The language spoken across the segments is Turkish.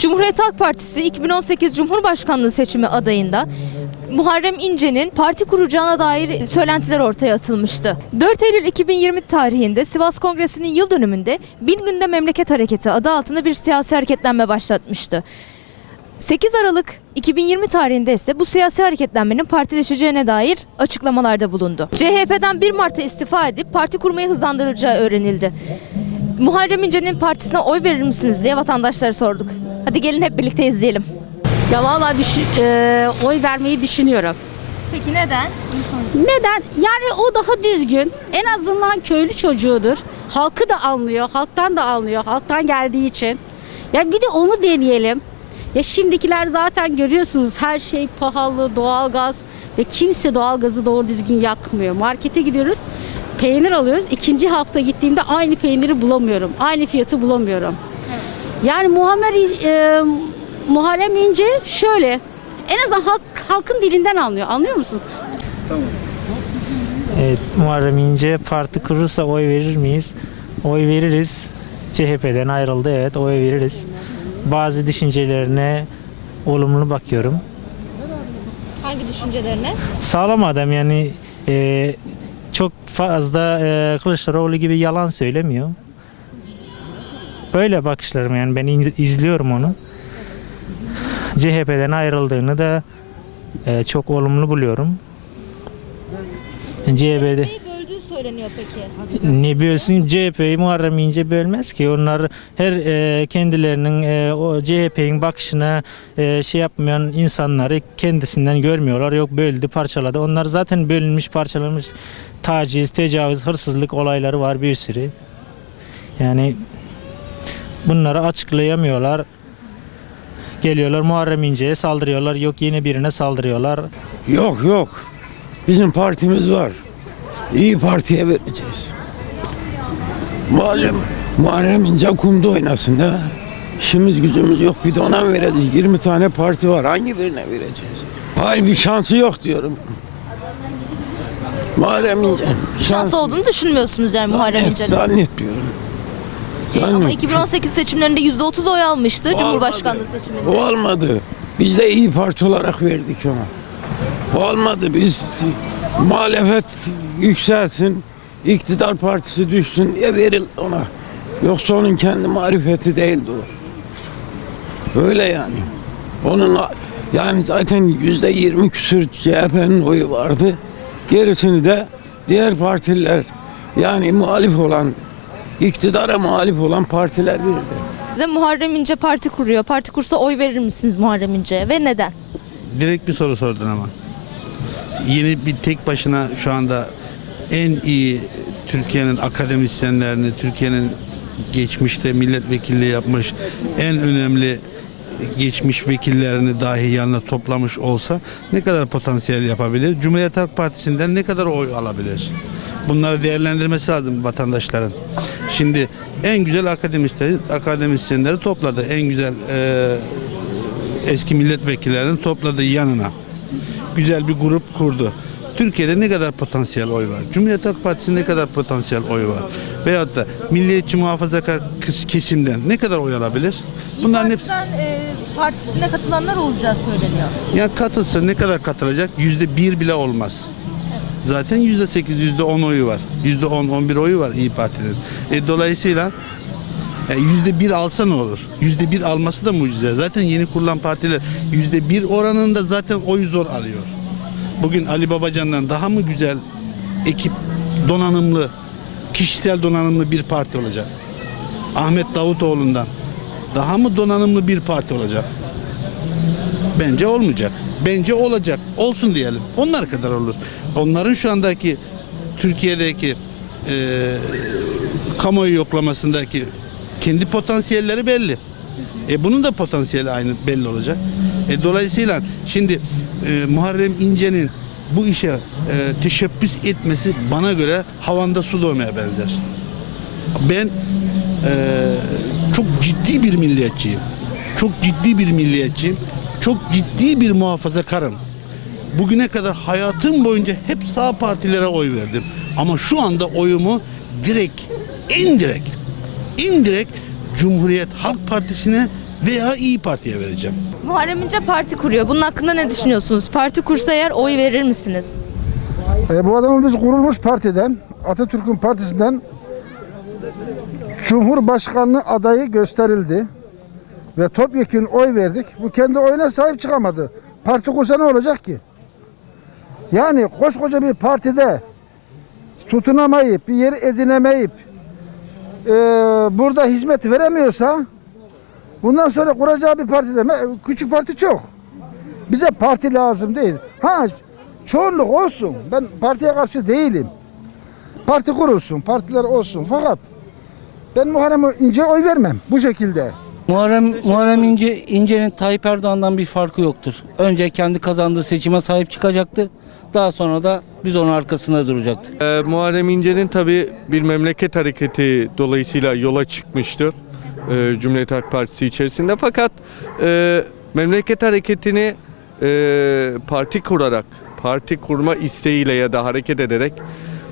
Cumhuriyet Halk Partisi 2018 Cumhurbaşkanlığı seçimi adayında Muharrem İnce'nin parti kuracağına dair söylentiler ortaya atılmıştı. 4 Eylül 2020 tarihinde Sivas Kongresi'nin yıl dönümünde Bin Günde Memleket Hareketi adı altında bir siyasi hareketlenme başlatmıştı. 8 Aralık 2020 tarihinde ise bu siyasi hareketlenmenin partileşeceğine dair açıklamalarda bulundu. CHP'den 1 Mart'ta istifa edip parti kurmayı hızlandıracağı öğrenildi. Muharrem İnce'nin partisine oy verir misiniz diye vatandaşlara sorduk. Hadi gelin hep birlikte izleyelim. Ya valla e, oy vermeyi düşünüyorum. Peki neden? Neden? Yani o daha düzgün. En azından köylü çocuğudur. Halkı da anlıyor, halktan da anlıyor, halktan geldiği için. Ya bir de onu deneyelim. Ya şimdikiler zaten görüyorsunuz her şey pahalı, doğalgaz ve kimse doğalgazı doğru düzgün yakmıyor. Markete gidiyoruz, peynir alıyoruz. İkinci hafta gittiğimde aynı peyniri bulamıyorum. Aynı fiyatı bulamıyorum. Yani Muammer e, Muharrem İnce şöyle en azından halk, halkın dilinden anlıyor. Anlıyor musunuz? Evet, Muharrem İnce parti kurursa oy verir miyiz? Oy veririz. CHP'den ayrıldı evet oy veririz. Bazı düşüncelerine olumlu bakıyorum. Hangi düşüncelerine? Sağlam adam yani e, fazla e, Kılıçdaroğlu gibi yalan söylemiyor. Böyle bakışlarım yani ben izliyorum onu. CHP'den ayrıldığını da e, çok olumlu buluyorum. CHP'de böldüğü söyleniyor peki. ne bölsün CHP'yi Muharrem İnce bölmez ki. Onlar her e, kendilerinin e, o CHP'nin bakışına e, şey yapmayan insanları kendisinden görmüyorlar. Yok böldü, parçaladı. Onlar zaten bölünmüş, parçalanmış taciz, tecavüz, hırsızlık olayları var bir sürü. Yani bunları açıklayamıyorlar. Geliyorlar Muharrem İnce'ye saldırıyorlar. Yok yeni birine saldırıyorlar. Yok yok. Bizim partimiz var. İyi Parti'ye vereceğiz. Muharrem, Muharrem İnce kumda oynasın da. İşimiz gücümüz yok bir de ona vereceğiz. 20 tane parti var. Hangi birine vereceğiz? Hayır bir şansı yok diyorum. Muharrem İnce. Şans olduğunu düşünmüyorsunuz yani Muharrem İnce'nin. Zannetmiyorum. E, Ama Zannetmiyorum. 2018 seçimlerinde %30 oy almıştı Cumhurbaşkanlığı seçiminde. O olmadı. Biz de iyi Parti olarak verdik ona. O olmadı. Biz muhalefet yükselsin, iktidar partisi düşsün diye veril ona. Yoksa onun kendi marifeti değildi o. Öyle yani. Onun yani zaten yüzde yirmi küsür CHP'nin oyu vardı. Gerisini de diğer partiler yani muhalif olan, iktidara muhalif olan partiler verdi. Size Muharrem İnce parti kuruyor. Parti kursa oy verir misiniz Muharrem İnce'ye ve neden? Direkt bir soru sordun ama. Yeni bir tek başına şu anda en iyi Türkiye'nin akademisyenlerini, Türkiye'nin geçmişte milletvekilliği yapmış en önemli geçmiş vekillerini dahi yanına toplamış olsa ne kadar potansiyel yapabilir? Cumhuriyet Halk Partisi'nden ne kadar oy alabilir? Bunları değerlendirmesi lazım vatandaşların. Şimdi en güzel akademisyenleri, akademisyenleri topladı. En güzel eee eski milletvekillerini topladı yanına. Güzel bir grup kurdu. Türkiye'de ne kadar potansiyel oy var? Cumhuriyet Halk Partisi'nde ne kadar potansiyel oy var? Veyahut da milliyetçi muhafazakar kesimden ne kadar oy alabilir? Bunların hepsi partisine katılanlar olacağı söyleniyor. ya katılsa ne kadar katılacak? Yüzde bir bile olmaz. Zaten yüzde sekiz, yüzde on oyu var. Yüzde on, on bir oyu var İyi Parti'nin. E, dolayısıyla e, yüzde bir alsa ne olur? Yüzde bir alması da mucize. Zaten yeni kurulan partiler yüzde bir oranında zaten oyu zor alıyor. Bugün Ali Babacan'dan daha mı güzel ekip donanımlı, kişisel donanımlı bir parti olacak? Ahmet Davutoğlu'ndan daha mı donanımlı bir parti olacak? Bence olmayacak. Bence olacak. Olsun diyelim. Onlar kadar olur. Onların şu andaki Türkiye'deki e, kamuoyu yoklamasındaki kendi potansiyelleri belli. E bunun da potansiyeli aynı belli olacak. E dolayısıyla şimdi e, Muharrem İnce'nin bu işe e, teşebbüs etmesi bana göre havanda su doğmaya benzer. Ben e, çok ciddi bir milliyetçiyim. Çok ciddi bir milliyetçiyim. Çok ciddi bir muhafazakarım. Bugüne kadar hayatım boyunca hep sağ partilere oy verdim. Ama şu anda oyumu direkt, indirekt, indirekt Cumhuriyet Halk Partisi'ne veya İyi Parti'ye vereceğim. Muharrem İnce parti kuruyor. Bunun hakkında ne düşünüyorsunuz? Parti kursa eğer oy verir misiniz? E, bu adamın biz kurulmuş partiden, Atatürk'ün partisinden Cumhurbaşkanlığı adayı gösterildi. Ve topyekun oy verdik. Bu kendi oyuna sahip çıkamadı. Parti kursa ne olacak ki? Yani koskoca bir partide tutunamayıp, bir yeri edinemeyip e, burada hizmet veremiyorsa bundan sonra kuracağı bir partide küçük parti çok. Bize parti lazım değil. Ha çoğunluk olsun. Ben partiye karşı değilim. Parti kurulsun, partiler olsun. Fakat ben Muharrem İnce'ye oy vermem bu şekilde. Muharrem, Muharrem İnce, İnce'nin Tayyip Erdoğan'dan bir farkı yoktur. Önce kendi kazandığı seçime sahip çıkacaktı. Daha sonra da biz onun arkasında duracaktık. Ee, Muharrem İnce'nin tabii bir memleket hareketi dolayısıyla yola çıkmıştır. e, Cumhuriyet Halk Partisi içerisinde. Fakat e, memleket hareketini e, parti kurarak, parti kurma isteğiyle ya da hareket ederek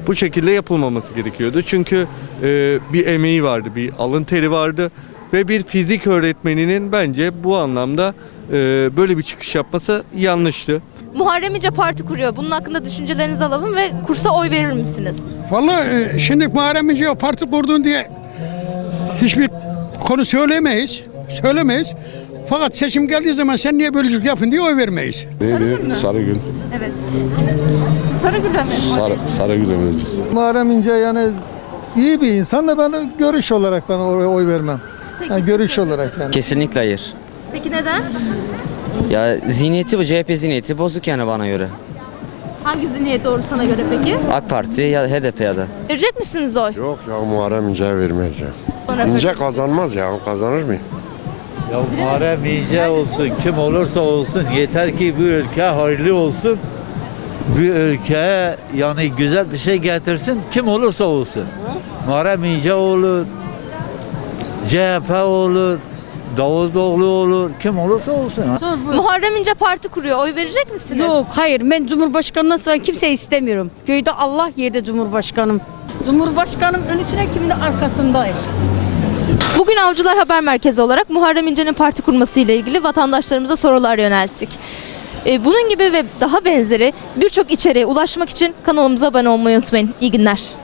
bu şekilde yapılmaması gerekiyordu. Çünkü e, bir emeği vardı, bir alın teri vardı ve bir fizik öğretmeninin bence bu anlamda e, böyle bir çıkış yapması yanlıştı. Muharrem İnce parti kuruyor. Bunun hakkında düşüncelerinizi alalım ve kursa oy verir misiniz? Vallahi e, şimdi Muharrem İnce o parti kurdun diye hiçbir konu söylemeyiz. Söylemeyiz. Fakat seçim geldiği zaman sen niye bölücülük yapın diye oy vermeyiz. Sarıgül mü? Sarıgül. Evet. Siz Sarıgül'e mi? Sarı, verirsiniz? Sarıgül emekçisi. Muharrem İnce yani iyi bir insan da ben görüş olarak ben oraya oy vermem. Yani görüş olarak yani. Kesinlikle hayır. Peki neden? Ya zihniyeti bu CHP zihniyeti bozuk yani bana göre. Hangi zihniyet doğru sana göre peki? AK Parti ya HDP ya da. Verecek misiniz oy? Yok ya Muharrem İnce'ye vermeyeceğim. İnce kazanmaz ya. Kazanır mı? Ya Muharrem İnce olsun, kim olursa olsun yeter ki bu ülke hayırlı olsun. Bu ülkeye yani güzel bir şey getirsin kim olursa olsun. Muharrem İnce olur, CHP olur, Davutoğlu olur, kim olursa olsun. Muharrem İnce parti kuruyor. Oy verecek misiniz? Yok hayır ben Cumhurbaşkanı'ndan sonra kimseyi istemiyorum. Köyde Allah yerde Cumhurbaşkanım. Cumhurbaşkanım önüsüne kimin de arkasındayım. Bugün Avcılar Haber Merkezi olarak Muharrem İnce'nin parti kurması ile ilgili vatandaşlarımıza sorular yönelttik. Ee, Bunun gibi ve daha benzeri birçok içeriğe ulaşmak için kanalımıza abone olmayı unutmayın. İyi günler.